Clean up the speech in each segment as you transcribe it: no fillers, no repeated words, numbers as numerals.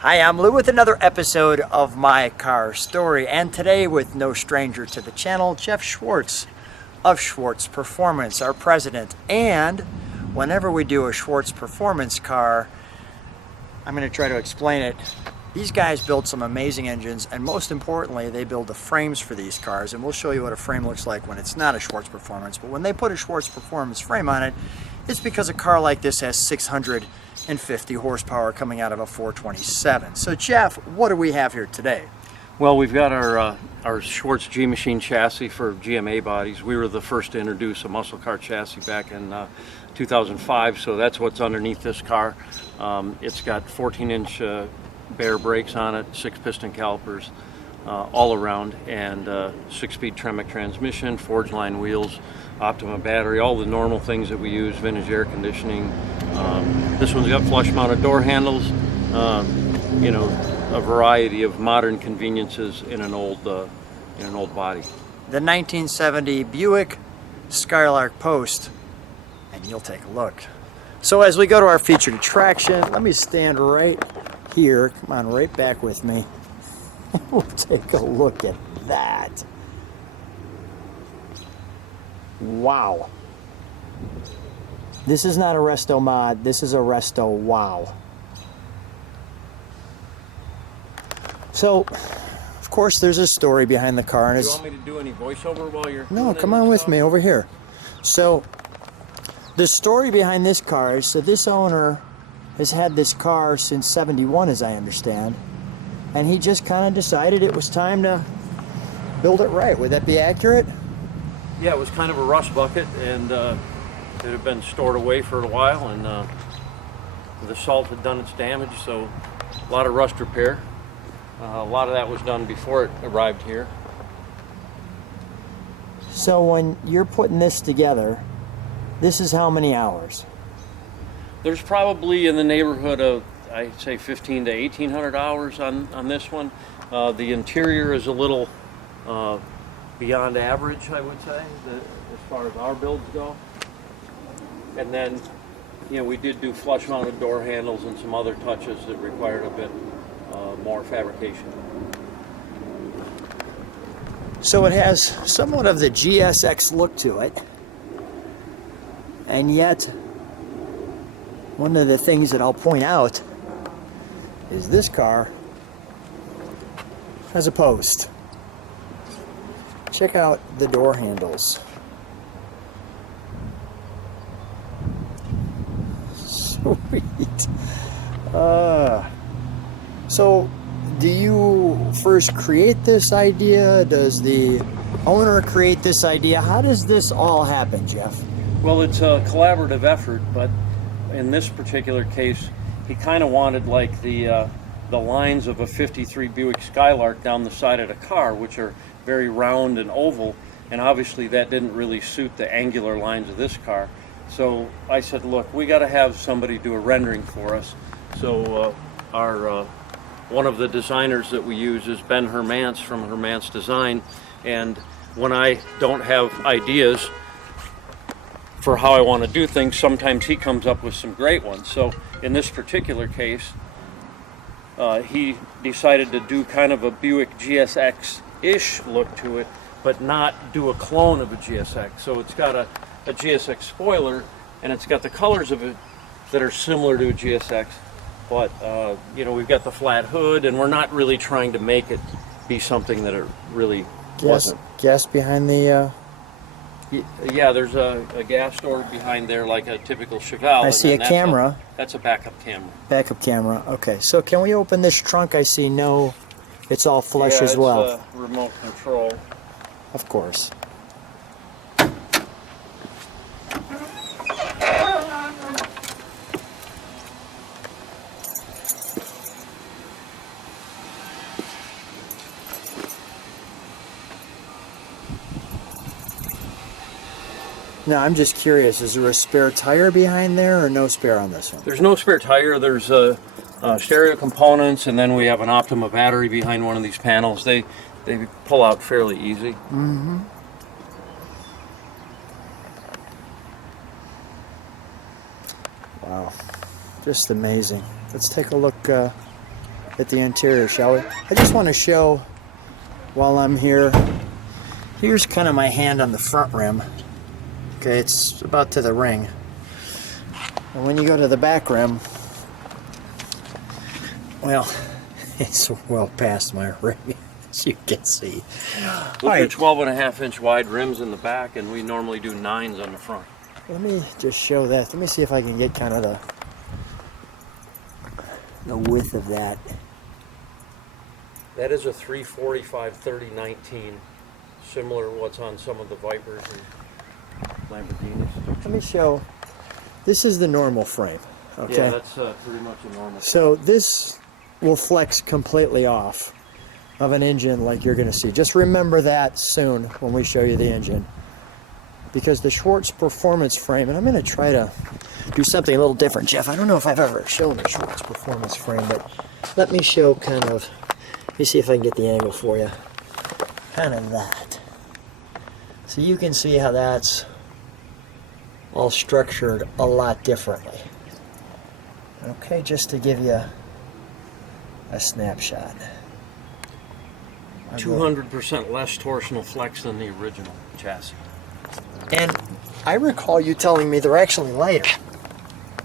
Hi, I'm Lou with another episode of My Car Story, and today with no stranger to the channel, Jeff Schwartz of Schwartz Performance, our president. And whenever we do a Schwartz Performance car, I'm going to try to explain it. These guys build some amazing engines, and most importantly, they build the frames for these cars, and we'll show you what a frame looks like when it's not a Schwartz Performance. But when they put a Schwartz Performance frame on it, it's because a car like this has 650 horsepower coming out of a 427. So Jeff, what do we have here today? Well, we've got our Schwartz G-Machine chassis for GMA bodies. We were the first to introduce a muscle car chassis back in 2005, so that's what's underneath this car. It's got 14-inch bare brakes on it, 6-piston calipers all around, and 6-speed Tremec transmission, forged line wheels, Optima battery, all the normal things that we use, vintage air conditioning. This one's got flush mounted door handles, you know, a variety of modern conveniences in an old body. The 1970 Buick Skylark Post, and you'll take a look. So as we go to our featured attraction, let me stand right here. Come on, right back with me. We'll take a look at that. Wow. This is not a Restomod, this is a Resto Wow. So, of course, there's a story behind the car. And do you want me to do any voiceover while you're... No, come on with me over here. So, the story behind this car is that this owner has had this car since '71, as I understand, and he just kind of decided it was time to build it right. Would that be accurate? Yeah, it was kind of a rust bucket, and it had been stored away for a while, and the salt had done its damage, so a lot of rust repair. A lot of that was done before it arrived here. So when you're putting this together, this is how many hours? There's probably in the neighborhood of, I'd say, 1,500 to 1,800 hours on this one. The interior is a little beyond average, I would say, as far as our builds go. And then, you know, we did do flush mounted door handles and some other touches that required a bit more fabrication. So it has somewhat of the GSX look to it, and yet one of the things that I'll point out is this car has a post. Check out the door handles. Sweet. So, do you first create this idea? Does the owner create this idea? How does this all happen, Jeff? Well, it's a collaborative effort, but in this particular case, he kind of wanted like the lines of a '53 Buick Skylark down the side of the car, which are very round and oval, and obviously that didn't really suit the angular lines of this car. So I said, look, we got to have somebody do a rendering for us. So one of the designers that we use is Ben Hermance from Hermance Design, and when I don't have ideas for how I want to do things, sometimes he comes up with some great ones. So in this particular case, he decided to do kind of a Buick GSX-ish look to it, but not do a clone of a GSX. So it's got a GSX spoiler, and it's got the colors of it that are similar to a GSX, but you know, we've got the flat hood, and we're not really trying to make it be something that it really wasn't. Gas behind the... Yeah, there's a gas door behind there like a typical Chevelle. I see a camera. That's a backup camera. Backup camera, okay. So can we open this trunk? I see no, it's all flush as well. Yeah, it's remote control. Of course. Now, I'm just curious, is there a spare tire behind there or no spare on this one? There's no spare tire. There's stereo components, and then we have an Optima battery behind one of these panels. They pull out fairly easy. Mm-hmm. Wow, just amazing. Let's take a look at the interior, shall we? I just want to show while I'm here. Here's kind of my hand on the front rim. Okay, it's about to the ring. And when you go to the back rim, well, it's well past my ring, as you can see. Those are 12.5-inch wide rims in the back, and we normally do 9s on the front. Let me just show that. Let me see if I can get kind of the width of that. That is a 345/30/19, similar to what's on some of the Vipers and Lamborghinis. Let me show. This is the normal frame. Okay. Yeah, that's pretty much a normal. So this will flex completely off of an engine like you're going to see. Just remember that soon when we show you the engine. Because the Schwartz Performance frame, and I'm going to try to do something a little different, Jeff. I don't know if I've ever shown the Schwartz Performance frame, but let me show kind of, let me see if I can get the angle for you. Kind of that. So you can see how that's all structured a lot differently. Okay, just to give you a snapshot. 200% less torsional flex than the original chassis. And I recall you telling me they're actually lighter.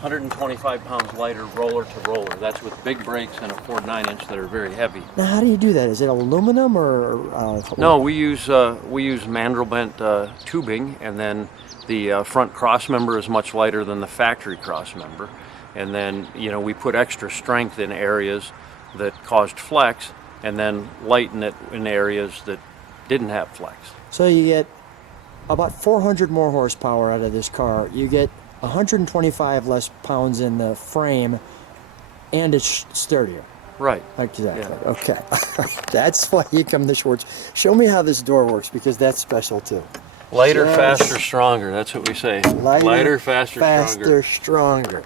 125 pounds lighter roller to roller. That's with big brakes and a Ford 9-inch that are very heavy. Now, how do you do that? Is it aluminum or? No, we use mandrel bent tubing, and then the front cross member is much lighter than the factory cross member. And then, you know, we put extra strength in areas that caused flex, and then lighten it in areas that didn't have flex. So you get about 400 more horsepower out of this car. You get 125 less pounds in the frame, and it's sturdier. Right. Exactly. Yeah. Okay. That's why you come to Schwartz. Show me how this door works, because that's special too. Lighter, Yes. faster, stronger. That's what we say. Lighter, faster, stronger.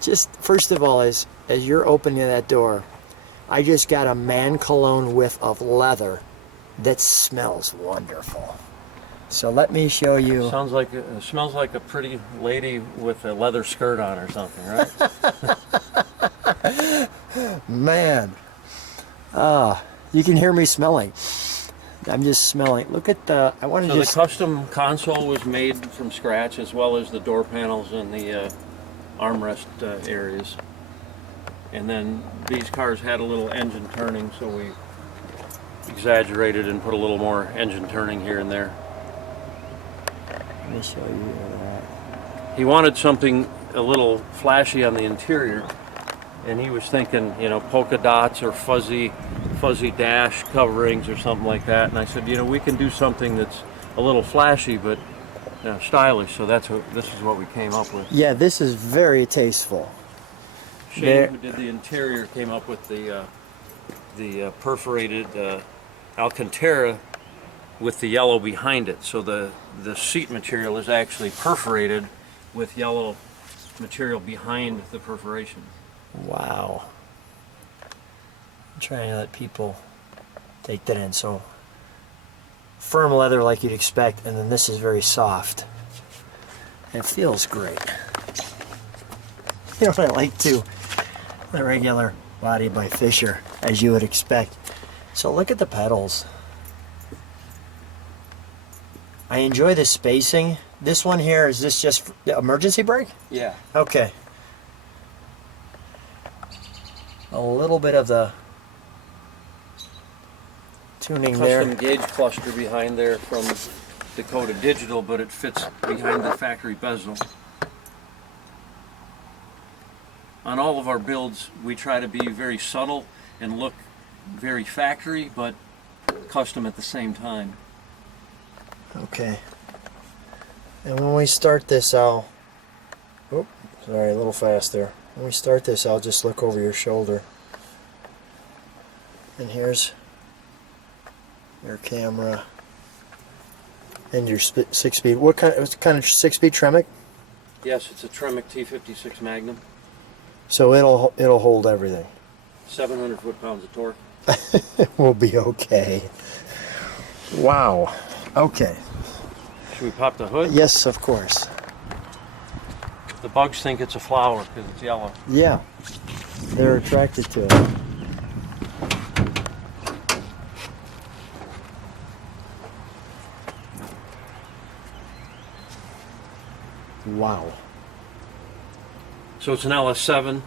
Just first of all, as you're opening that door, I just got a man cologne whiff of leather that smells wonderful. So let me show you. Sounds like smells like a pretty lady with a leather skirt on or something, right? Man, you can hear me smelling. I'm just smelling. Look at the. I want to So just. the custom console was made from scratch, as well as the door panels and the armrest areas. And then these cars had a little engine turning, so we exaggerated and put a little more engine turning here and there. Let me show you that. He wanted something a little flashy on the interior, and he was thinking, you know, polka dots or fuzzy dash coverings or something like that. And I said, you know, we can do something that's a little flashy but stylish. So this is what we came up with. Yeah, this is very tasteful. Shane, who did the interior, came up with the perforated Alcantara with the yellow behind it. So the seat material is actually perforated with yellow material behind the perforation. Wow. I'm trying to let people take that in. So firm leather like you'd expect, and then this is very soft. It feels great. You know what I like too? The regular body by Fisher, as you would expect. So look at the pedals. I enjoy the spacing. This one here, is this just emergency brake? Yeah. Okay. A little bit of the tuning there. Custom gauge cluster behind there from Dakota Digital, but it fits behind the factory bezel. On all of our builds, we try to be very subtle and look very factory, but custom at the same time. Okay. And when we start this, I'll... Oh, sorry, a little fast there. When we start this, I'll just look over your shoulder. And here's your camera and your 6-speed. What kind of 6-speed Tremec? Yes, it's a Tremec T56 Magnum. So it'll hold everything. 700 foot-pounds of torque. We'll be okay. Wow. Okay. Should we pop the hood? Yes, of course. The bugs think it's a flower because it's yellow. Yeah. they're attracted to it. Wow. So it's an LS7,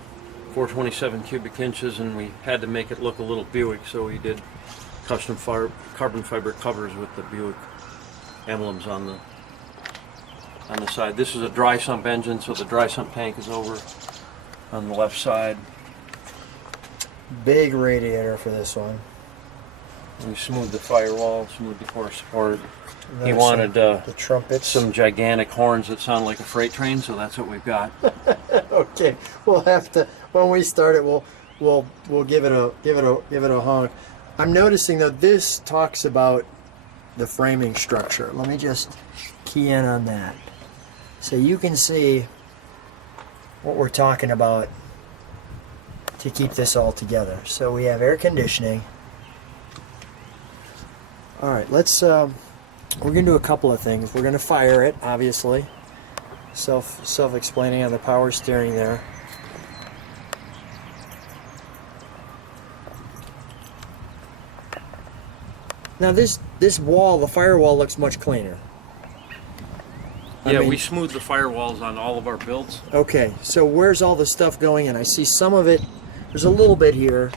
427 cubic inches, and we had to make it look a little Buick, so we did custom carbon fiber covers with the Buick emblems on the side. This is a dry sump engine, so the dry sump tank is over on the left side. Big radiator for this one. We smoothed the firewall, smoothed the core support. He Notice wanted the trumpets. some gigantic horns that sound like a freight train, so that's what we've got. Okay, we'll have to, when we start it, we'll give it a honk. I'm noticing though this talks about the framing structure. Let me just key in on that so you can see what we're talking about to keep this all together. So we have air conditioning. All right, let's we're gonna do a couple of things. We're gonna fire it, obviously. Self-explaining on the power steering there. Now this wall, the firewall, looks much cleaner. Yeah, we smooth the firewalls on all of our builds. Okay, so where's all the stuff going in? I see some of it. There's a little bit here,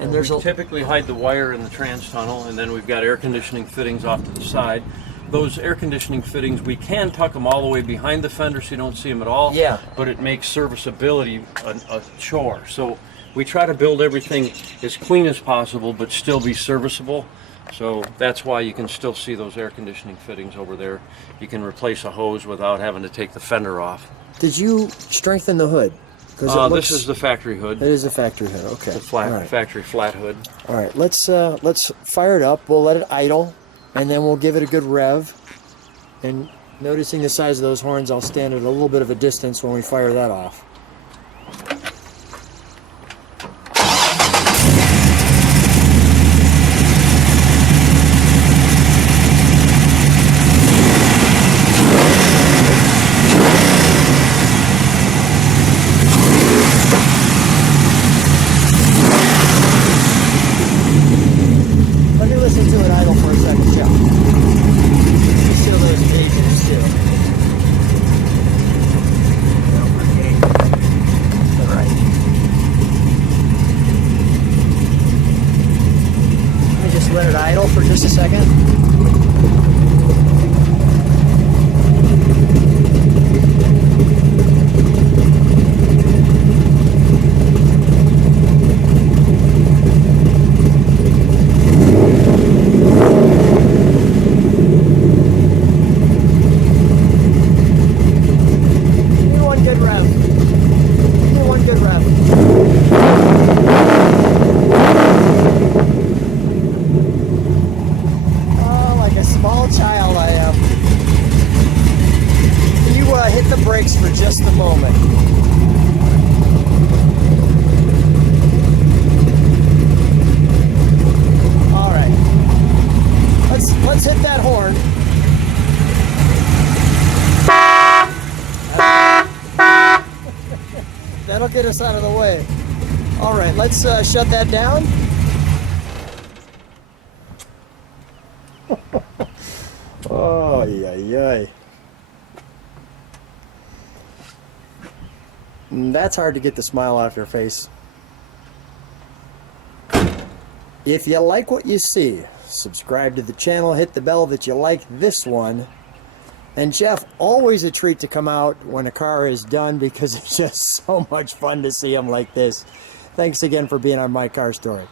and there's We typically hide the wire in the trans tunnel, and then we've got air conditioning fittings off to the side. Those air conditioning fittings, we can tuck them all the way behind the fender so you don't see them at all. Yeah. But it makes serviceability a chore. So we try to build everything as clean as possible, but still be serviceable. So that's why you can still see those air conditioning fittings over there. You can replace a hose without having to take the fender off. Did you strengthen the hood? This is the factory hood. It is a factory hood. Okay. The flat, All right. factory flat hood. All right. Let's fire it up. We'll let it idle, and then we'll give it a good rev. And noticing the size of those horns, I'll stand at a little bit of a distance when we fire that off. Let me listen to it idle for a second, Jeff. Still those occasions too. Okay. All right. Let me just let it idle for just a second. Give me one good rev. Give me one good rev. Oh, like a small child I am. You hit the brakes for just a moment. All right. Let's hit that horn. That'll get us out of the way. All right, let's shut that down. Oh, yeah. That's hard to get the smile off your face. If you like what you see, subscribe to the channel, hit the bell that you like this one. And Jeff, always a treat to come out when a car is done because it's just so much fun to see them like this. Thanks again for being on My Car Story.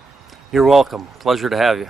You're welcome. Pleasure to have you.